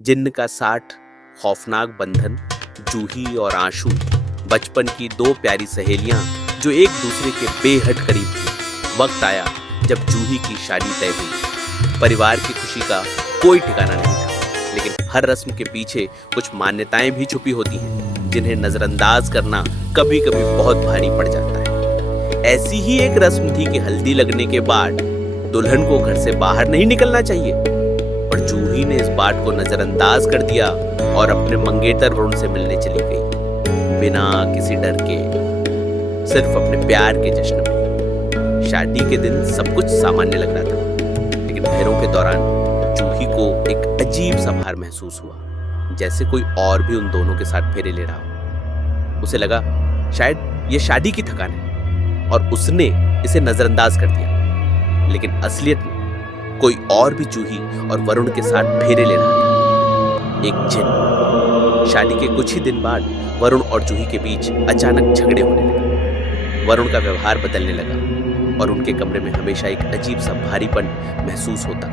जिन्न का साठ खौफनाक बंधन। जूही और आशु बचपन की दो प्यारी सहेलियां जो एक दूसरे के बेहद करीब थी। वक्त आया जब जूही की शादी तय हुई। परिवार की खुशी का कोई ठिकाना नहीं था, लेकिन हर रस्म के पीछे कुछ मान्यताएं भी छुपी होती हैं, जिन्हें नजरअंदाज करना कभी कभी बहुत भारी पड़ जाता है। ऐसी ही एक रस्म थी कि हल्दी लगने के बाद दुल्हन को घर से बाहर नहीं निकलना चाहिए, और जूही ने इस बात को नजरअंदाज कर दिया और अपने मंगेतर वरुण से मिलने चली गई, बिना किसी डर के, सिर्फ अपने प्यार के जश्न में। शादी के दिन सब कुछ सामान्य लग रहा था, लेकिन फेरों के दौरान जूही को एक अजीब सा भार महसूस हुआ, जैसे कोई और भी उन दोनों के साथ फेरे ले रहा हो। उसे लगा शायद ये शादी की थकान है, और उसने इसे नजरअंदाज कर दिया। लेकिन असलियत में कोई और भी जूही और वरुण के साथ फेरे ले रहा था, एक जिन। शादी के कुछ ही दिन बाद वरुण और जूही के बीच अचानक झगड़े होने लगे। वरुण का व्यवहार बदलने लगा और उनके कमरे में हमेशा एक अजीब सा भारीपन महसूस होता।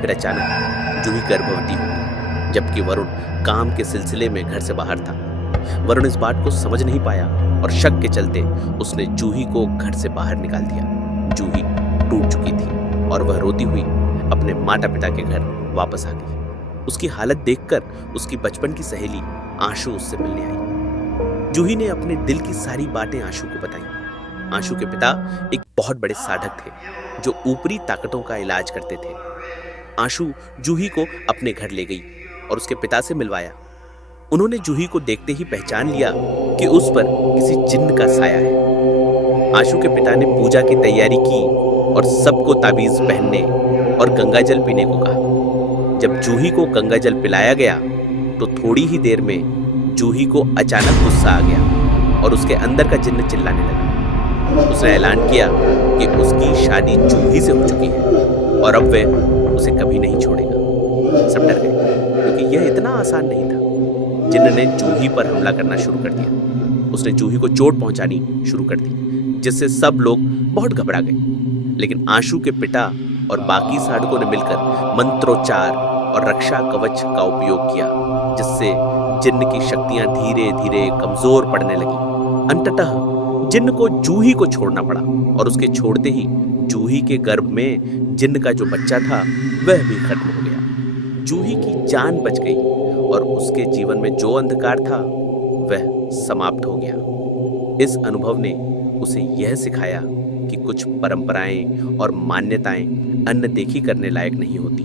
फिर अचानक जूही गर्भवती हुई, जबकि वरुण काम के सिलसिले में घर से बाहर था। वरुण इस बात को समझ नहीं पाया और शक के चलते उसने जूही को घर से बाहर निकाल दिया। जूही टूट चुकी थी और वह रोती हुई अपने माता पिता के घर वापस आ गई। उसकी हालत देखकर उसकी बचपन की सहेली आशु उससे मिलने आई। जूही ने अपने दिल की सारी बातें आशु को बताई। आशु के पिता एक बहुत बड़े साधक थे, जो ऊपरी ताकतों का इलाज करते थे। आशु जूही को अपने घर ले गई और उसके पिता से मिलवाया। उन्होंने जूही को देखते ही पहचान लिया कि उस पर किसी जिन्न का साया है। आशु के पिता ने पूजा की तैयारी की और सबको ताबीज पहनने और गंगाजल पीने को कहा। जब जूही को गंगाजल पिलाया गया तो थोड़ी ही देर में जूही को अचानक गुस्सा आ गया और उसके अंदर का जिन्न चिल्लाने लगा। उसने ऐलान किया कि उसकी शादी जूही से हो चुकी है और अब वह उसे कभी नहीं छोड़ेगा। सब डर गए, क्योंकि यह इतना आसान नहीं था। जिन्न ने जूही पर हमला करना शुरू कर दिया। उसने जूही को चोट पहुंचानी शुरू कर दी, जिससे सब लोग बहुत घबरा गए। लेकिन आशु के पिता और बाकी साधकों ने मिलकर मंत्रोच्चार और रक्षा कवच का उपयोग किया, जिससे जिन्न की शक्तियां धीरे धीरे कमजोर पड़ने लगी। अंततः जिन्न को जूही को छोड़ना पड़ा, और उसके छोड़ते ही जूही के गर्भ में जिन्न का जो बच्चा था वह भी खत्म हो गया। जूही की जान बच गई और उसके जीवन में जो अंधकार था वह समाप्त हो गया। इस अनुभव ने उसे यह सिखाया कि कुछ परंपराएं और मान्यताएं अनदेखी करने लायक नहीं होती।